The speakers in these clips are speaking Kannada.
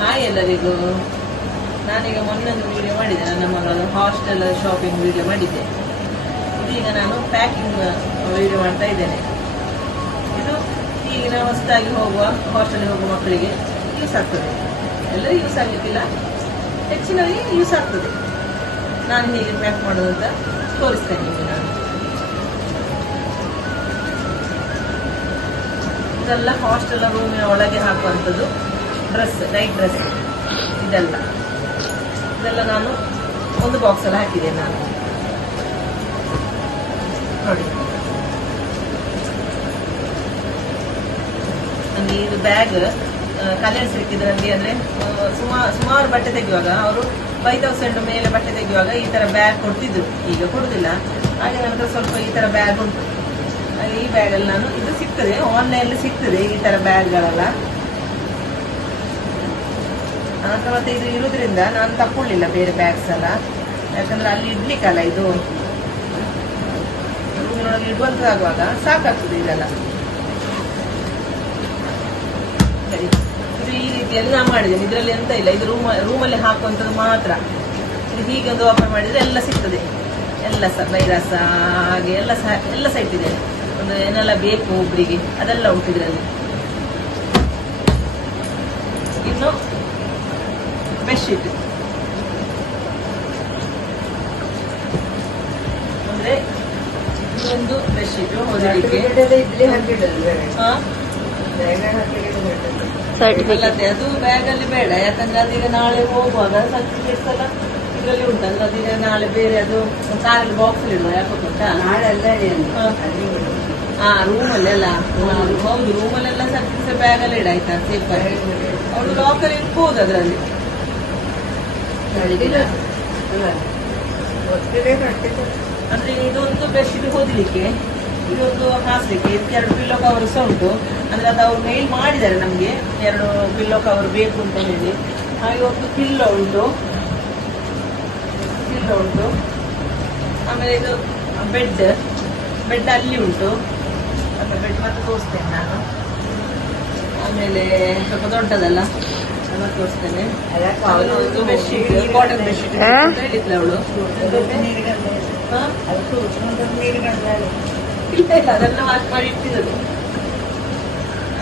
ಹಾಯ್ ಎಲ್ಲರಿಗೂ. ನಾನೀಗ ಮೊನ್ನೊಂದು ವಿಡಿಯೋ ಮಾಡಿದ್ದೆ, ನನ್ನ ಮಗಳ ಹಾಸ್ಟೆಲ್ ಶಾಪಿಂಗ್ ವಿಡಿಯೋ ಮಾಡಿದ್ದೆ. ಇದೀಗ ನಾನು ಪ್ಯಾಕಿಂಗ್ ವಿಡಿಯೋ ಮಾಡ್ತಾ ಇದ್ದೇನೆ. ಇದು ಈಗಿನ ಹೊಸದಾಗಿ ಹೋಗುವ ಹಾಸ್ಟೆಲ್ಗೆ ಹೋಗುವ ಮಕ್ಕಳಿಗೆ ಯೂಸ್ ಆಗ್ತದೆ. ಎಲ್ಲರಿಗೂ ಯೂಸ್ ಆಗಲಿಕ್ಕಿಲ್ಲ, ಹೆಚ್ಚಿನವರಿಗೆ ಯೂಸ್ ಆಗ್ತದೆ. ನಾನು ಹೇಗೆ ಪ್ಯಾಕ್ ಮಾಡೋದು ಅಂತ ತೋರಿಸ್ತೇನೆ ನಿಮಗೆ. ನಾನು ಇದೆಲ್ಲ ಹಾಸ್ಟೆಲ್ ರೂಮಿನ ಒಳಗೆ ಹಾಕುವಂಥದ್ದು ಡ್ರೆಸ್, ನೈಟ್ ಡ್ರೆಸ್. ಇದೆಲ್ಲ ನಾನು ಒಂದು ಬಾಕ್ಸ್ ಅಲ್ಲಿ ಹಾಕಿದ್ದೇನೆ. ನಾನು ನೋಡಿ, ನನಗೆ ಇದು ಬ್ಯಾಗ್ ಕಲೆನ್ಸ್ ಸಿಕ್ಕಿದ್ರೆ ನನಗೆ ಅಂದ್ರೆ ಸುಮಾರು ಬಟ್ಟೆ ತೆಗೆಯುವಾಗ ಅವರು 5000 ಮೇಲೆ ಬಟ್ಟೆ ತೆಗೆಯುವಾಗ ಈ ತರ ಬ್ಯಾಗ್ ಕೊಡ್ತಿದ್ರು. ಈಗ ಕೊಡುದಿಲ್ಲ. ಹಾಗೆ ನನ್ನ ಹತ್ರ ಸ್ವಲ್ಪ ಈ ತರ ಬ್ಯಾಗ್ ಉಂಟು. ಈ ಬ್ಯಾಗ್ ಅಲ್ಲಿ ನಾನು ಇದು ಸಿಗ್ತದೆ, ಆನ್ಲೈನ್ ಸಿಗ್ತದೆ ಈ ತರ ಬ್ಯಾಗ್ಗಳೆಲ್ಲ. ನನ್ನ ಹತ್ರ ಮತ್ತೆ ಇದು ಇರುವುದರಿಂದ ನಾನು ತಕೊಳ್ಳಿಲ್ಲ ಬೇರೆ ಬ್ಯಾಗ್ಸ್ ಎಲ್ಲ. ಯಾಕಂದ್ರೆ ಅಲ್ಲಿ ಇಡ್ಲಿಕ್ಕಲ್ಲ, ಇದು ರೂಮಿನೊಳಗೆ ಇಡುವಂತದಾಗುವಾಗ ಸಾಕಾಗ್ತದೆ ಇದೆಲ್ಲ. ಸರಿ, ಇದು ಈ ರೀತಿಯಲ್ಲಿ ನಾನು ಮಾಡಿದ್ದೇನೆ. ಇದರಲ್ಲಿ ಎಂತ ಇಲ್ಲ, ಇದು ರೂಮಲ್ಲಿ ಹಾಕುವಂಥದ್ದು ಮಾತ್ರ. ಇದು ಹೀಗೆ ಒಂದು ಓಪನ್ ಮಾಡಿದ್ರೆ ಎಲ್ಲ ಸಿಗ್ತದೆ. ಎಲ್ಲ ಬೈರಸ ಹಾಗೆ ಎಲ್ಲ ಸಹ ಇಟ್ಟಿದ್ದೇನೆ. ಒಂದು ಏನೆಲ್ಲ ಬೇಕು ಒಬ್ಬರಿಗೆ ಅದೆಲ್ಲ ಉಂಟು ಇದರಲ್ಲಿ. ಇನ್ನು ಬೆಡ್ಶೀಟ್ ಅಂದ್ರೆ ಇದೊಂದು ಬೆಡ್ಶೀಟ್ ಓದಲಿಕ್ಕೆ ಅದು ಬ್ಯಾಗ್ ಅಲ್ಲಿ ಬೇಡ. ಯಾಕಂದ್ರೆ ಅದೀಗ ನಾಳೆ ಹೋಗುವಾಗ ಸರ್ಟಿಫಿಕೇಟ್ಸ್ ಎಲ್ಲ ಇದರಲ್ಲಿ ಉಂಟಲ್ಲ. ಅದೀಗ ನಾಳೆ ಬೇರೆ ಅದು ಕಾರಲ್ಲಿ ಬಾಕ್ಸ್ ಇಡುವ. ಯಾಕೆ ಗೊತ್ತಾ, ರೂಮಲ್ಲೆಲ್ಲ ಹೌದು, ರೂಮಲ್ಲೆಲ್ಲ ಸರ್ಟಿಫಿಕೇಟ್ ಬ್ಯಾಗ್ ಅಲ್ಲಿ ಇಡ ಆಯ್ತಾ, ಸೇಫ್ ಆಗಿ. ಅವಳು ಲಾಕರ್ ಇಟ್ಬೋದು ಅದರಲ್ಲಿ. ಅಂದ್ರೆ ಇದೊಂದು ಬೆಡ್ಶೀಟ್ ಹೊದಲಿಕ್ಕೆ, ಇದೊಂದು ಹಾಸ್ಲಿಕ್ಕೆ, 2 ಪಿಲ್ಲೋ ಕವರ್ ಸಹ ಉಂಟು. ಅಂದ್ರೆ ಅದು ಅವ್ರು ಮೇಲ್ ಮಾಡಿದ್ದಾರೆ ನಮ್ಗೆ 2 ಪಿಲ್ಲೋ ಕವರ್ ಬೇಕು ಅಂತ ಹೇಳಿ. ಹಾಗೆ ಒಂದು ಪಿಲ್ಲೋ ಉಂಟು. ಆಮೇಲೆ ಇದು ಬೆಡ್ ಅಲ್ಲಿ ಉಂಟು. ಮತ್ತೆ ಬೆಡ್ ಮತ್ತೆ ತೋರಿಸ್ತೇನೆ ನಾನು. ಆಮೇಲೆ ಸ್ವಲ್ಪ ದೊಡ್ಡದಲ್ಲ ಮತ್ತೆ ತೋರಿಸ್ತೇನೆ. ಒಂದು ಬೆಡ್ಶೀಟ್, ಕಾಟನ್ ಬೆಡ್ಶೀಟ್ ಹೇಳಿದ್ಲ ಅವಳು. ಅದೆಲ್ಲ ಹಾಕಿ ಮಾಡಿ ಇಟ್ಟಿರೋದು.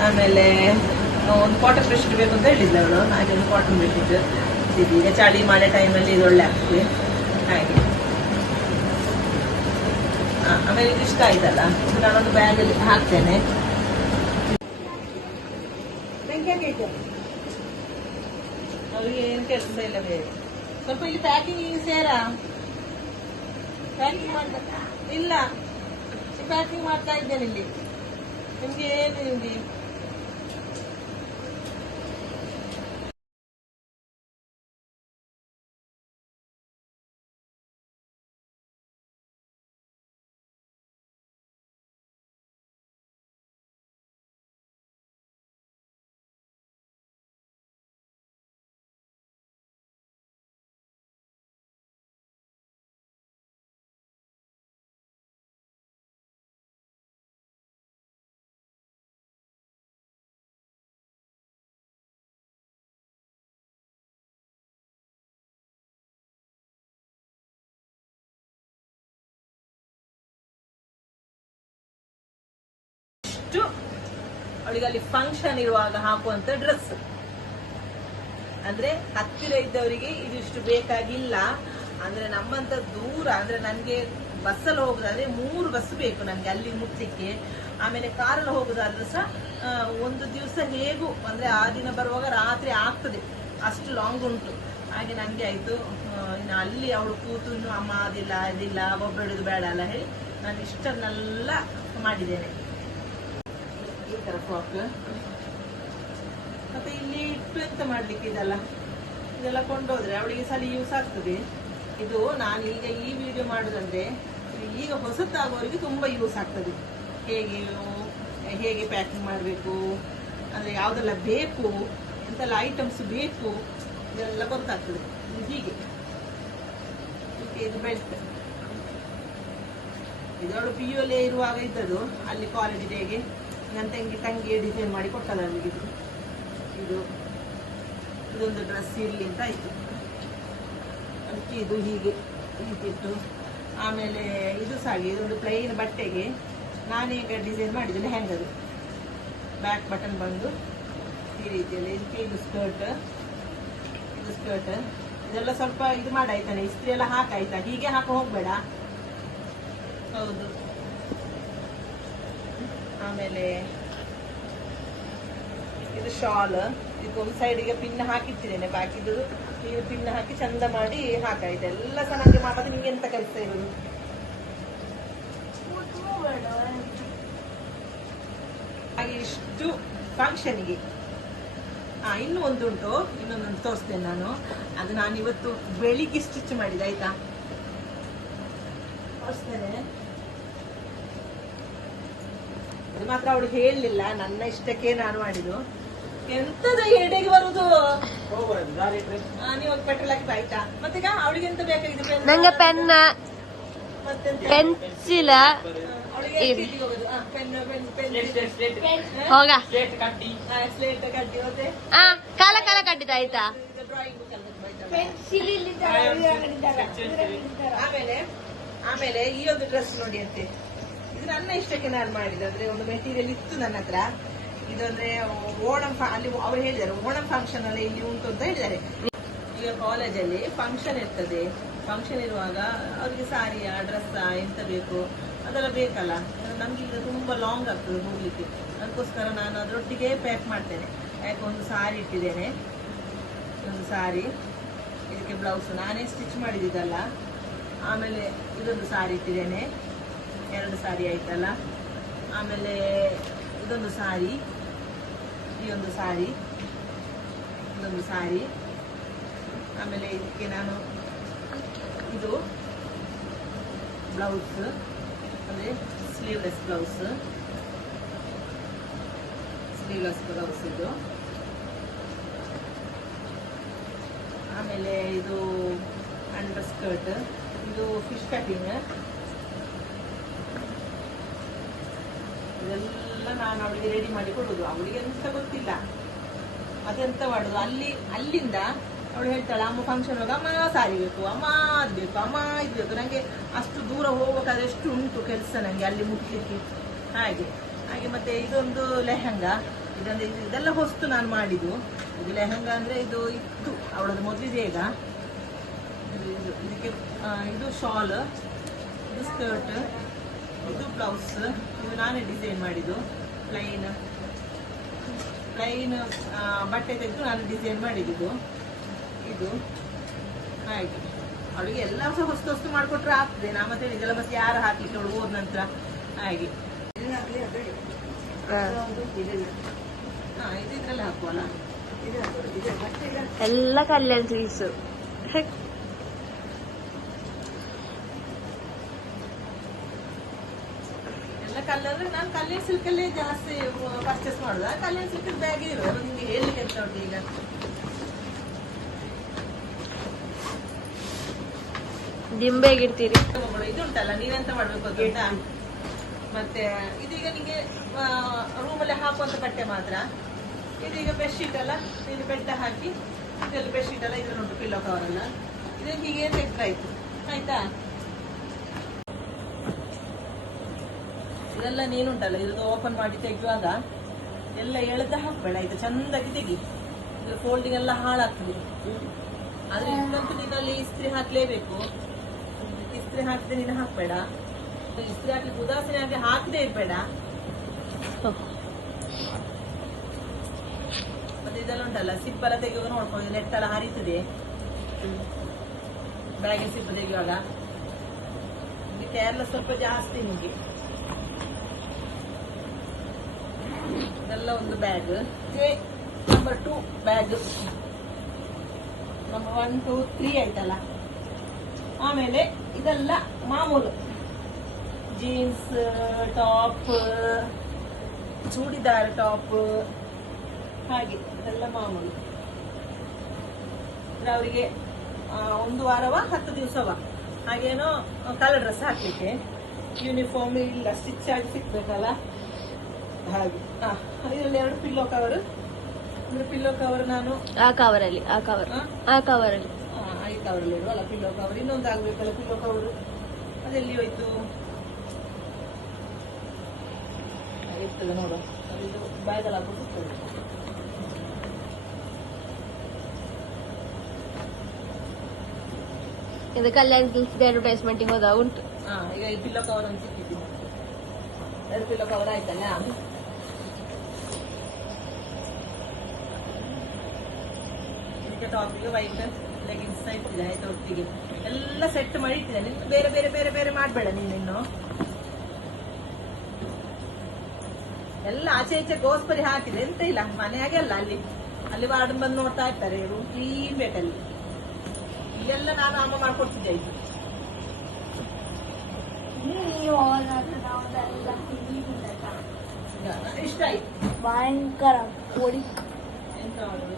ಆಮೇಲೆ ಒಂದು ಕಾಟನ್ ಬೆಡ್ಶೀಟ್ ಬೇಕು ಅಂತ ಹೇಳಿದ್ಲ ಅವಳು. ಹಾಗೆ ಒಂದು ಕಾಟನ್ ಬೆಡ್ಶೀಟ್. ಈಗ ಚಳಿ ಮಳೆ ಟೈಮಲ್ಲಿ ಇದು ಒಳ್ಳೆ ಆಗ್ತದೆ. ಹಾಗೆ ಆಮೇಲೆ ಇದು ಇಷ್ಟ ಆಯ್ತಲ್ಲ, ಇದು ನಾನೊಂದು ಬ್ಯಾಗಲ್ಲಿ ಹಾಕ್ತೇನೆ. ಅವ್ರಿಗೆ ಏನು ಕೆಲಸ ಇಲ್ಲ ಬೇರೆ. ಸ್ವಲ್ಪ ಇಲ್ಲಿ ಪ್ಯಾಕಿಂಗ್ ಸೇರಾ, ಪ್ಯಾಕಿಂಗ್ ಮಾಡ್ತಾ ಇಲ್ಲ, ಪ್ಯಾಕಿಂಗ್ ಮಾಡ್ತಾ ಇದ್ದೇನೆ ಇಲ್ಲಿ. ನಿಮ್ಗೆ ಏನು ನಿಮ್ಗೆ ಅವಳಿಗೆ ಅಲ್ಲಿ ಫಂಕ್ಷನ್ ಇರುವಾಗ ಹಾಕುವಂತ ಡ್ರೆಸ್. ಅಂದ್ರೆ ಹತ್ತಿರ ಇದ್ದವರಿಗೆ ಇದಿಷ್ಟು ಬೇಕಾಗಿಲ್ಲ. ಅಂದ್ರೆ ನಮ್ಮಂತ ದೂರ, ಅಂದ್ರೆ ನನ್ಗೆ ಬಸ್ಸಲ್ಲಿ ಹೋಗುದಾದ್ರೆ 3 ಬಸ್ ಬೇಕು ನನ್ಗೆ ಅಲ್ಲಿ ಮುಟ್ಲಿಕ್ಕೆ. ಆಮೇಲೆ ಕಾರಲ್ಲಿ ಹೋಗುದಾದ್ರೂ ಸಹ ಒಂದು ದಿವಸ ಹೇಗೂ ಅಂದ್ರೆ ಆ ದಿನ ಬರುವಾಗ ರಾತ್ರಿ ಆಗ್ತದೆ, ಅಷ್ಟು ಲಾಂಗ್ ಉಂಟು. ಹಾಗೆ ನನ್ಗೆ ಆಯ್ತು, ಇನ್ನು ಅಲ್ಲಿ ಅವಳು ಕೂತು ಇನ್ನು ಅಮ್ಮ ಅದಿಲ್ಲ ಒಬ್ಬಳಿದು ಬೇಡ ಅಲ್ಲ ಹೇಳಿ ನಾನು ಇಷ್ಟನ್ನೆಲ್ಲ ಮಾಡಿದ್ದೇನೆ. ಈ ತರ ಫ್ರಾಕ್. ಮತ್ತೆ ಇಲ್ಲಿ ಇಟ್ಟು ಎಂತ ಮಾಡ್ಲಿಕ್ಕೆ ಇದೆಲ್ಲ ಕೊಂಡೋದ್ರೆ ಅವಳಿಗೆ ಸಲ ಯೂಸ್ ಆಗ್ತದೆ. ಇದು ನಾನು ಈಗ ಈ ವಿಡಿಯೋ ಮಾಡುದಂದ್ರೆ ಈಗ ಹೊಸತಾಗೋರಿಗೆ ತುಂಬಾ ಯೂಸ್ ಆಗ್ತದೆ. ಹೇಗೆ ಪ್ಯಾಕಿಂಗ್ ಮಾಡಬೇಕು, ಅಂದ್ರೆ ಯಾವ್ದೆಲ್ಲ ಬೇಕು, ಎಂತೆಲ್ಲ ಐಟಮ್ಸ್ ಬೇಕು, ಇದೆಲ್ಲ ಗೊತ್ತಾಗ್ತದೆ. ಹೀಗೆ ಇದು ಬೆಲ್ಟ್, ಇದವಳು PU ಅಲ್ಲೇ ಇರುವಾಗ ಇದ್ದದ್ದು. ಅಲ್ಲಿ ಕಾಲೇಜ್ ಡೇಗೆ ನನ್ನ ತಂಗಿ ಡಿಸೈನ್ ಮಾಡಿ ಕೊಟ್ಟಲ್ಲ ನನಗೆ. ಇದು ಇದೊಂದು ಡ್ರೆಸ್ ಇರ್ಲಿ ಅಂತ ಆಯ್ತು. ಅದಕ್ಕೆ ಇದು ಹೀಗೆ ಹೀಗಿಟ್ಟು, ಆಮೇಲೆ ಇದು ಸಹ ಇದೊಂದು ಪ್ಲೈನ್ ಬಟ್ಟೆಗೆ ನಾನೀಗ ಡಿಸೈನ್ ಮಾಡಿದ್ದೇನೆ ಹೆಂಗದು ಬ್ಯಾಕ್ ಬಟನ್ ಬಂದು ಈ ರೀತಿಯಲ್ಲಿ. ಇದಕ್ಕೆ ಇದು ಸ್ಕರ್ಟ್ ಇದೆಲ್ಲ ಸ್ವಲ್ಪ ಇದು ಮಾಡಾಯ್ತಾನೆ, ಇಸ್ತ್ರಿ ಎಲ್ಲ ಹಾಕಾಯ್ತಾ, ಹೀಗೆ ಹಾಕಿ ಹೋಗ್ಬೇಡ. ಹೌದು. ಆಮೇಲೆ ಇದು ಶಾಲ್, ಇದಕ್ಕೊಂದು ಸೈಡಿಗೆ ಪಿನ್ ಹಾಕಿಟ್ಟಿದ್ದೇನೆ, ಬಾಕಿದು ಇದು ಪಿನ್ ಹಾಕಿ ಚಂದ ಮಾಡಿ ಹಾಕಾಯ್ತು. ಎಲ್ಲ ಸಹ ನಂಗೆ ಮತ್ತೆ ನಿಂಗೆ ಎಂತ ಕೆಲಸ ಇರೋದು. ಹಾಗೆ ಇಷ್ಟು ಫಂಕ್ಷನ್ಗೆ. ಇನ್ನೂ ಒಂದುಂಟು, ಇನ್ನೊಂದು ತೋರಿಸ್ತೇನೆ ನಾನು. ಅದು ನಾನು ಇವತ್ತು ಬೆಳಿಗ್ಗೆ ಸ್ಟಿಚ್ ಮಾಡಿದೆ, ಆಯ್ತಾ, ತೋರಿಸ್ತೇನೆ. ಅದು ಮಾತ್ರ ಅವಳು ಹೇಳಲಿಲ್ಲ, ನನ್ನ ಇಷ್ಟಕ್ಕೆ ನಾನು ಮಾಡಿದ್ದು. ಎಂತದ ಎಡೆಗೆ ಬರುದು, ನೀವು ಪೆಟ್ರೋಲ್ ಹಾಕಿ ಆಯ್ತಾ. ಮತ್ತೆ ಅವಳಿಗೆ ಎಂತ ಬೇಕಾಗಿದೆ? ನಂಗೆ ಪೆನ್, ಪೆನ್ಸಿಲ್, ಹೋಗ ಸ್ಲೇಟ್ ಕಡ್ಡಿ, ಮತ್ತೆ ಕಾಲ ಕಾಲ ಕಡ್ಡಿದ ಆಯ್ತಾ. ಆಮೇಲೆ ಈ ಒಂದು ಡ್ರೆಸ್ ನೋಡಿ ಅಂತೆ, ಇದು ನನ್ನ ಇಷ್ಟಕ್ಕೆ ನಾನು ಮಾಡಿದ್ದು. ಅಂದ್ರೆ ಒಂದು ಮೆಟೀರಿಯಲ್ ಇತ್ತು ನನ್ನ ಹತ್ರ. ಇದಂದ್ರೆ ಓಣಂ, ಅಲ್ಲಿ ಅವ್ರು ಹೇಳಿದ್ದಾರೆ ಓಣಂ ಫಂಕ್ಷನ್ ಅಲ್ಲಿ ಇಲ್ಲಿ ಉಂಟು ಅಂತ ಹೇಳಿದ್ದಾರೆ. ಈಗ ಕಾಲೇಜಲ್ಲಿ ಫಂಕ್ಷನ್ ಇರ್ತದೆ, ಫಂಕ್ಷನ್ ಇರುವಾಗ ಅವ್ರಿಗೆ ಸಾರಿಯಾ ಡ್ರೆಸ್ಸಾ ಎಂತ ಬೇಕು ಅದೆಲ್ಲ ಬೇಕಲ್ಲ. ನಮ್ಗೆ ಈಗ ತುಂಬಾ ಲಾಂಗ್ ಆಗ್ತದೆ ಹೋಗ್ಲಿಕ್ಕೆ, ಅದಕ್ಕೋಸ್ಕರ ನಾನು ಅದರೊಟ್ಟಿಗೆ ಪ್ಯಾಕ್ ಮಾಡ್ತೇನೆ. ಯಾಕೆ ಒಂದು ಸಾರಿ ಇಟ್ಟಿದ್ದೇನೆ, ಒಂದು ಸಾರಿ, ಇದಕ್ಕೆ ಬ್ಲೌಸ್ ನಾನೇ ಸ್ಟಿಚ್ ಮಾಡಿದ್ದಲ್ಲ. ಆಮೇಲೆ ಇದೊಂದು ಸಾರಿ ಇಟ್ಟಿದ್ದೇನೆ, 2 ಸಾರಿ ಆಯ್ತಲ್ಲ. ಆಮೇಲೆ ಇದೊಂದು ಸಾರಿ, ಈ ಒಂದು ಸಾರಿ, ಇದೊಂದು ಸಾರಿ. ಆಮೇಲೆ ಇದಕ್ಕೆ ನಾನು ಇದು ಬ್ಲೌಸ್, ಅಂದರೆ ಸ್ಲೀವ್ಲೆಸ್ ಬ್ಲೌಸ್ ಇದು. ಆಮೇಲೆ ಇದು ಅಂಡರ್ ಸ್ಕರ್ಟ್, ಇದು ಫಿಶ್ ಕಟಿಂಗ್. ಇದೆಲ್ಲ ನಾನು ಅವಳಿಗೆ ರೆಡಿ ಮಾಡಿ ಕೊಡುದು. ಅವಳಿಗೆ ಎಂತ ಗೊತ್ತಿಲ್ಲ ಅದೆಂತ ಮಾಡುದು. ಅಲ್ಲಿಂದ ಅವಳು ಹೇಳ್ತಾಳೆ, ಅಮ್ಮ ಫಂಕ್ಷನ್ ಹೋಗ, ಅಮ್ಮ ಸಾರಿ ಬೇಕು, ಅಮ್ಮ ಅದು ಬೇಕು, ಅಮ್ಮ ಇದು ಬೇಕು. ನಂಗೆ ಅಷ್ಟು ದೂರ ಹೋಗ್ಬೇಕಾದ್ರೆ ಎಷ್ಟು ಉಂಟು ಕೆಲಸ ನಂಗೆ ಅಲ್ಲಿ ಮುಟ್ಲಿಕ್ಕೆ. ಹಾಗೆ ಮತ್ತೆ ಇದೊಂದು ಲೆಹಂಗಾ, ಇದೆಲ್ಲ ಹೊಸ್ತು ನಾನು ಮಾಡಿದ್ದು. ಇದು ಲೆಹಂಗಾ ಅಂದ್ರೆ ಇದು ಇತ್ತು ಅವಳದು ಮೊದಲಿದೆ. ಈಗ ಇದಕ್ಕೆ ಇದು ಶಾಲ್, ಇದು ಸ್ಕರ್ಟ್, ಇದು ಬ್ಲೌಸ್, ಇದು ನಾನೇ ಡಿಸೈನ್ ಮಾಡಿದ್ದು. ಪ್ಲೈನ್ ಬಟ್ಟೆ ತೆಗೆದು ನಾನು ಡಿಸೈನ್ ಮಾಡಿದ್ದು ಇದು. ಹಾಗೆ ಅವಳಿಗೆ ಎಲ್ಲ ಸಹ ಹೊಸ್ತು ಮಾಡಿಕೊಟ್ರೆ ಆಗ್ತದೆ. ನಾ ಮತ್ತೆ ಇದೆಲ್ಲ ಮತ್ತೆ ಯಾರು ಹಾಕ್ಲಿಕ್ಕೆ ಅವಳು ಹೋದ ನಂತರ. ಹಾಗೆ ಇದು ಇದ್ರಲ್ಲಿ ಹಾಕುವಲ್ಲ, ಎಲ್ಲ ಕಲ್ಯಾಣ ಸ್ವೀಟ್ಸು. ಎಲ್ಲ ಕಲರ್ ನಾನು ಕಲ್ಯಾಣ ಸಿಲ್ಕಲ್ಲೇ ಜಾಸ್ತಿ ಪರ್ಚೇಸ್ ಮಾಡುದು. ಕಲ್ಯಾಣ ಸಿಲ್ಕ್ ಬ್ಯಾಗ್ ಇರೋದು ನಿಮ್ಗೆ ಹೇಳಲಿಕ್ಕೆ ಅಂತ ಉಂಟು. ಈಗ ದಿಂಬೆಗಿಡ್ತೀರಿ. ಇದುಂಟಲ್ಲ, ನೀವೆಂತ ಮಾಡ್ಬೇಕು ಅಂತ. ಮತ್ತೆ ಇದೀಗ ನಿಂಗೆ ರೂಮಲ್ಲಿ ಹಾಕುವಂತ ಬಟ್ಟೆ ಮಾತ್ರ. ಇದೀಗ ಬೆಡ್ಶೀಟ್ ಅಲ್ಲ, ಇದು ಬೆಡ್ ಹಾಕಿ ಇದೆಲ್ಲ ಬೆಡ್ಶೀಟ್ ಅಲ್ಲ, ಇದ್ರನ್ನುಂಟು ಪಿಲ್ಲೋ ಕವರ್ ಅಲ್ಲ, ಇದು ಹೀಗೆ ತೆಗ್ದಾಯ್ತು ಆಯ್ತಾ. ಇದೆಲ್ಲ ನೀನುಂಟಲ್ಲ, ಇದು ಓಪನ್ ಮಾಡಿ ತೆಗೆಯುವಾಗ ಎಲ್ಲ ಎಳೆದ ಹಾಕ್ಬೇಡ, ಇದು ಚಂದಾಗಿ ತೆಗಿ. ಇದು ಫೋಲ್ಡಿಂಗ್ ಎಲ್ಲ ಹಾಳಾಗ್ತದೆ. ಆದ್ರೆ ಇನ್ನಂತೂ ನೀನಲ್ಲಿ ಇಸ್ತ್ರಿ ಹಾಕ್ಲೇಬೇಕು. ಇಸ್ತ್ರಿ ಹಾಕಿದ್ರೆ ನೀನು ಹಾಕ್ಬೇಡ, ಇಸ್ತ್ರಿ ಹಾಕ್ಲಿಕ್ಕೆ ಉದಾಸೀನ ಆಗಿ ಹಾಕದೇ ಇರ್ಬೇಡ. ಮತ್ತೆ ಇದೆಲ್ಲ ಉಂಟಲ್ಲ, ಸಿಪ್ಪೆಲ್ಲ ತೆಗೆಯುವಾಗ ನೋಡ್ಕೊಂಡು ನೆಟ್ ಎಲ್ಲ ಹರಿತದೆ ಬ್ಯಾಗಿನ ಸಿಪ್ಪೆ ತೆಗೆಯುವಾಗ. ಕೇರ್ಲೆಸ್ ಸ್ವಲ್ಪ ಜಾಸ್ತಿ ನಿಮಗೆ. ಇದೆಲ್ಲ ಒಂದು ಬ್ಯಾಗ್. ನಂಬರ್ 2 ಬ್ಯಾಗ್, ನಂಬರ್ 1, 2, 3 ಆಯ್ತಲ್ಲ. ಆಮೇಲೆ ಇದೆಲ್ಲ ಮಾಮೂಲು ಜೀನ್ಸ್ ಟಾಪ್, ಚೂಡಿದಾರ್ ಟಾಪ್, ಹಾಗೆ ಇದೆಲ್ಲ ಮಾಮೂಲು. ಅವರಿಗೆ 1 ವಾರವ 10 ದಿವಸವ ಹಾಗೇನೋ ಕಲರ್ ಡ್ರೆಸ್ ಹಾಕ್ಲಿಕ್ಕೆ. ಯೂನಿಫಾರ್ಮ್ ಇಲ್ಲ, ಸ್ಟಿಚ್ ಆಗಿ ಸಿಕ್ಬೇಕಲ್ಲ ಹಾಗೆ. ಇದರಲ್ಲಿ 2 ಪಿಲ್ಲೋ ಕವರ್, ಅಂದ್ರೆ ಪಿಲ್ಲೋ ಕವರ್ ನಾನು ಆ ಕವರಲ್ಲಿ ಆ ಕವರ್ ಆ? ಆ ಕವರಲ್ಲಿ ಈ ಕವರಲ್ಲಿ ಇಡುವಲ್ಲ ಪಿಲ್ಲೋ ಕವರ್. ಇನ್ನೊಂದು ಆಗ್ಬೇಕಲ್ಲ ಪಿಲ್ಲೋ ಕವರ್, ಅದೆಲ್ಲಿ ಹೋಯ್ತು? ಇರ್ತದೆ ನೋಡು, ಅದು ಬ್ಯಾಗಲ್ಲಿ ಹಾಕ್ಬಿಟ್ಟು ಇರ್ತದೆ. ಇದು ಕಲ್ಯಾಣ ಸಿಲ್ಕ್ಸ್ ಅಡ್ವರ್ಟೈಸ್ಮೆಂಟಿಗೆ ಹೋದ ಉಂಟು. ಈಗ ಈ ಪಿಲ್ಲೋ ಕವರ್ ಒಂದು ಸಿಕ್ಕಿದ್ದೀನಿ, 2 ಪಿಲ್ಲೋ ಕವರ್ ಆಯ್ತಲ್ಲ. ಇದಕ್ಕೆ ಟಾಪಿಗೆ ವೈಟ್ ಲೆಗಿನ್ಸ್ ಇಟ್ಟಿದೆ ಆಯ್ತು, ಒಟ್ಟಿಗೆ ಎಲ್ಲ ಸೆಟ್ ಮಾಡಿ ಇಟ್ಟಿದ್ದೇನೆ. ನಿನ್ನ ಬೇರೆ ಬೇರೆ ಬೇರೆ ಬೇರೆ ಮಾಡಬೇಡ ನೀನಿನ್ನು. ಎಲ್ಲ ಆಚೆ ಈಚೆ ಗೋಸ್ಪರಿ ಹಾಕಿದೆ, ಎಂತ ಇಲ್ಲ ಮನೆಯಾಗೆ ಅಲ್ಲ, ಅಲ್ಲಿ ವಾರ್ಡನ್ ಬಂದು ನೋಡ್ತಾ ಇರ್ತಾರೆ, ರೂಮ್ ಕ್ಲೀನ್ ಬೇಕಲ್ಲಿ. ಇಲ್ಲೆಲ್ಲ ನಾನು ಅಮ್ಮ ಮಾಡ್ಕೊಡ್ತಿದ್ದೆ. ಇದು ಇಷ್ಟ ಆಯ್ತು, ಭಯಂಕರ ಕೋಳಿ. ಎಂತ ಮಾಡುದು?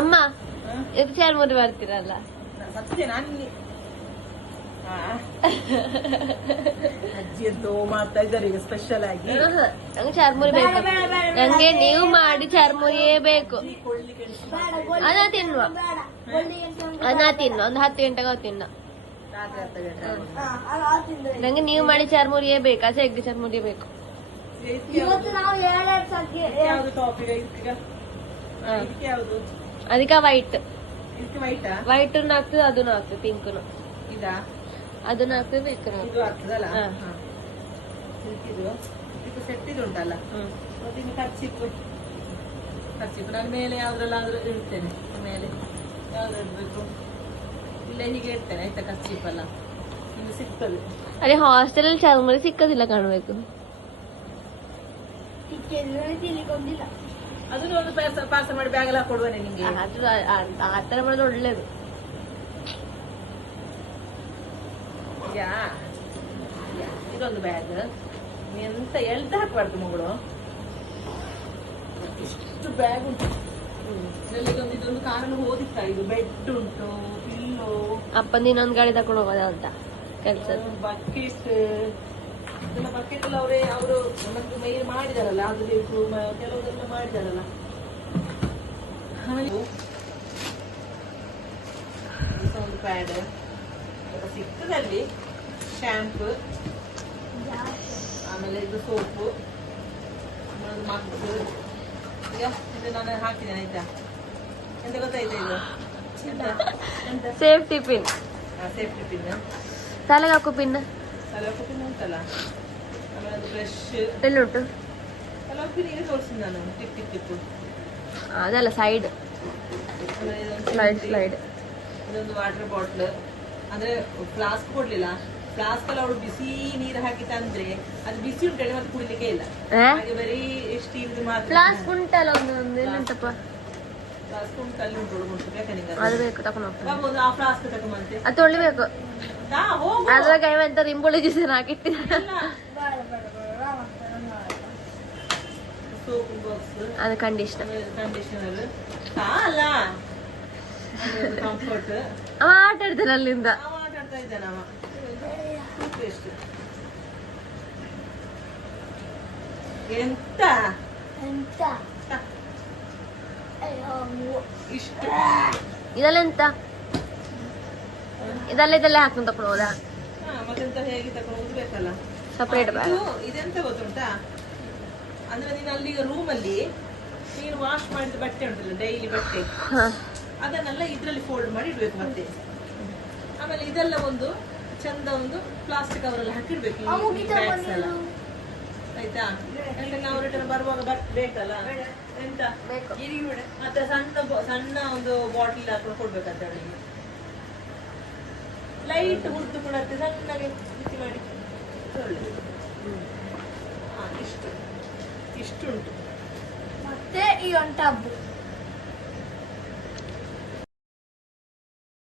ಅಮ್ಮ ಇದು ಚಾರ್ಮುರಿ ಮಾಡ್ತೀರಲ್ಲ? ಸತ್ಯ ನಾನು ಅಜ್ಜಿ ಎದ್ದು ಮಾಡ್ತಾ ಇದ್ದಾರೆ ಈಗ ಸ್ಪೆಷಲ್ ಆಗಿ. ನಂಗೆ ಚಾರ್ಮುರಿ ಬೇಕು. ನಂಗೆ ನೀವು ಮಾಡಿ ಚಾರ್ಮುರಿಯೇ ಬೇಕು. ಅದ ತಿನ್ನುವ ಅದ ತಿನ್ನು, ಒಂದು 10 ಗಂಟೆಗೆ ತಿನ್ನು. ನಂಗೆ ನೀವು ಮಾಡಿ ಚಾರ್ಮುರಿಯೇ ಬೇಕು, ಆಸೆ ಎಗ್ ಚಾರ್ಮುರಿಯೇ ಬೇಕು. ಯಾವ್ದು ಟಾಪಿಗೆ ಯಾವ್ದು? ಅದಕ್ಕೆ ವೈಟ್ ಇದಕ್ಕೆ ವೈಟಾ? ವೈಟ್ ಹಾಕ್ತದೆ, ಅದನ್ನು ಹಾಕ್ತದೆ, ಪಿಂಕ್ನು ಇದಾ? ಅದನ್ನ ಹಾಕ್ತದೆ, ಬೇಕು ಇದು ಆಗ್ತದಲ್ಲ. ಇದು ಇದು ಸೆಟ್ ಇದು ಉಂಟಲ್ಲ, ಇನ್ನು ಖರ್ಚಿಪ್ಪು ನಾನು ಮೇಲೆ ಯಾವ್ದ್ರಲ್ಲಾದ್ರೂ ಇಡ್ತೇನೆ. ಮೇಲೆ ಯಾವ್ದು ಇಡ್ಬೇಕು, ಇಲ್ಲೇ ಹೀಗೆ ಇಡ್ತೇನೆ ಆಯ್ತಾ, ಖರ್ಚಿಪ್ಪಲ್ಲ ಇನ್ನು ಸಿಗ್ತದೆ. ಅದೇ ಹಾಸ್ಟೆಲ್ ಅಲ್ಲಿ ಚಾರ್ಮುರಿ ಸಿಕ್ಕದಿಲ್ಲ ಕಾಣ್ಬೇಕು. ಅದನ್ನು ಒಂದು ಪಾರ್ಸಲ್ ಮಾಡಿ ಬ್ಯಾಗ್ ಎಲ್ಲ ಕೊಡುವನೆ ನಿಂಗೆ. ಅದು ಆತರ ಮಾಡೋದು ಒಳ್ಳೇದು. ಇದೊಂದು ಬ್ಯಾಗ್ ಎಂತ ಎಳ್ದು ಹಾಕ್ಬಾರ್ದು ಮಗಳು, ಇಷ್ಟು ಬ್ಯಾಗ್ ಉಂಟು. ಇದೊಂದು ಕಾರಲ್ಲಿ ಹೋದಿತ್ತ. ಇದು ಬೆಡ್ ಉಂಟು, ಪಿಲ್ಲೋ, ಅಪ್ಪಂದ ಇನ್ನೊಂದು ಗಾಡಿ ತಕೊಂಡು ಹೋಗೋದ ಅಂತ ಕೆಲ್ಸ. ಬಕೆಟ್ ಎಲ್ಲ, ಬಕೆಟ್ ಎಲ್ಲ ಅವರು ನಮಗೆ ಮೇಲ್ ಮಾಡಿದಾರಲ್ಲ, ಅದು ಬೇಕು ಕೆಲವುದೆಲ್ಲ ಮಾಡಿದಾರಲ್ಲ. ಒಂದು ಪ್ಯಾಡ್ ಸಿಗ್ತದಲ್ಲಿ, ಶ್ಯಾಂಪು, ಆಮೇಲೆ ಇದು ಸೋಪು, ಆಮೇಲೆ ಮಗ್ಗು. ಈಗ ಇದು ನಾನು ಹಾಕಿದ್ದೇನೆ ಆಯ್ತಾ. ಎಂತ ಗೊತ್ತಾಯ್ತಾ ಇದು? ಸೇಫ್ಟಿ ಪಿನ್, ಸೇಫ್ಟಿ ಪಿನ್, ತಲೆಗೆ ಹಾಕೋ ಪಿನ್. ತಲೆಗೆ ಪಿನ್ ಉಂಟಲ್ಲ. ಆಮೇಲೆ ಒಂದು ಬ್ರಷ್ ಎಲ್ಲುಂಟು? ತಲೆಗೆ ಪಿನ್ ಈಗ ತೋರಿಸಿದ ನಾನು, ಟಿಪ್ಪು. ಅದಲ್ಲ ಸೈಡ್ ಸ್ಲೈಡ್ ಸ್ಲೈಡ್. ಇದೊಂದು ವಾಟರ್ ಬಾಟ್ಲ್, ಅಂದ್ರೆ ಫ್ಲಾಸ್ಕ್ ಕೊಡ್ಲಿಲ್ಲ. ಫ್ಲಾಸ್ಕ್ ಅಲ್ಲಿ ಅವಳು ಬಿಸಿ ನೀರು ಹಾಕಿ ತಂದ್ರೆ ಅದು ಬಿಸಿ ಉಂಟು, ಮತ್ತೆ ಕುಡಿಲಿಕ್ಕೆ ಇಲ್ಲ. ಹಾಗೆ ಬರೀ ಸ್ಟೀಲ್ ಮಾತ್ರ. ಫ್ಲಾಸ್ಕ್ ಉಂಟಲ್ಲ ಒಂದು ಎಲ್ಲುಂಟಪ್ಪ? ಫ್ಲಾಸ್ಕ್ ಉಂಟು, ಅಲ್ಲಿ ಉಂಟು, ಬೇಕಾ ನಿಂಗೆ? ಅದು ಬೇಕು, ತಕೊಂಡು ಹೋಗ್ತೇನೆ. ಆ ಫ್ಲಾಸ್ಕ್ ತಗೊಂಬಂತೆ. ಅದು ತೊಳಿಬೇಕು. ಹೋಗು. ಅದ್ರಾಗ ಎಂತ ರಿಂಬುಳಿ ಜ್ಯೂಸ್ ಹಾಕಿಟ್ಟಿದ್ದ. ಸೋಪ್ ಬಾಕ್ಸ್, ಅದು ಕಂಡೀಷನರ್, ಅಲ್ಲ ಕಂಫರ್ಟ್. ಅವ ಆಟ ಆಡ್ತಾನೆ ಅಲ್ಲಿಂದ. ಆಟ ಆಡ್ತಾ ಇದ್ದಾನ ಅವ. ಎಂತ ಇಷ್ಟು ಇದೆಲ್ಲ ಎಂತ? ಇದೆಲ್ಲ ಹಾಕೊಂಡು ತಕೊಂಡು ಹೋದ? ಮತ್ತೆಂತ ಹೇಗೆ ತಕೊಂಡು ಹೋಗ್ಬೇಕಲ್ಲ, ಸಪರೇಟ್ ಬ್ಯಾಗ್. ಇದೆಂತ ಗೊತ್ತುಂಟಾ, ಅಂದ್ರೆ ನೀನು ಅಲ್ಲಿ ರೂಮ್ ಅಲ್ಲಿ ನೀನು ವಾಶ್ ಮಾಡಿದ ಬಟ್ಟೆ ಉಂಟಲ್ಲ, ಡೈಲಿ ಬಟ್ಟೆ, ಅದನ್ನೆಲ್ಲ ಇದ್ರಲ್ಲಿ ಫೋಲ್ಡ್ ಮಾಡಿ ಇಡ್ಬೇಕು. ಮತ್ತೆ ಆಮೇಲೆ ಇದೆಲ್ಲ ಒಂದು ಚಂದ ಒಂದು ಪ್ಲಾಸ್ಟಿಕ್ ಅವರೆಲ್ಲ ಹಾಕಿಡ್ಬೇಕು, ಬ್ಯಾಗ್ಸ್ ಎಲ್ಲ ಆಯ್ತಾ. ಯಾಕಂದ್ರೆ ನಾವು ರಿಟರ್ನ್ ಬರುವಾಗ ಬೇಕಲ್ಲ, ಎಂತ ಮತ್ತೆ ಸಣ್ಣ ಒಂದು ಬಾಟಲ್ ಹಾಕೊಂಡು ಕೊಡ್ಬೇಕಂತ ಅವಳಿಗೆ. ಲೈಟ್ ಹುಡ್ದು ಕೊಡತ್ತೆ, ಸಣ್ಣಗೆ ಬಿಸಿ ಮಾಡಿ ಒಳ್ಳೆದು. ಇಷ್ಟು ಉಂಟು. ಮತ್ತೆ ಈ ಒಂದು ಟಬ್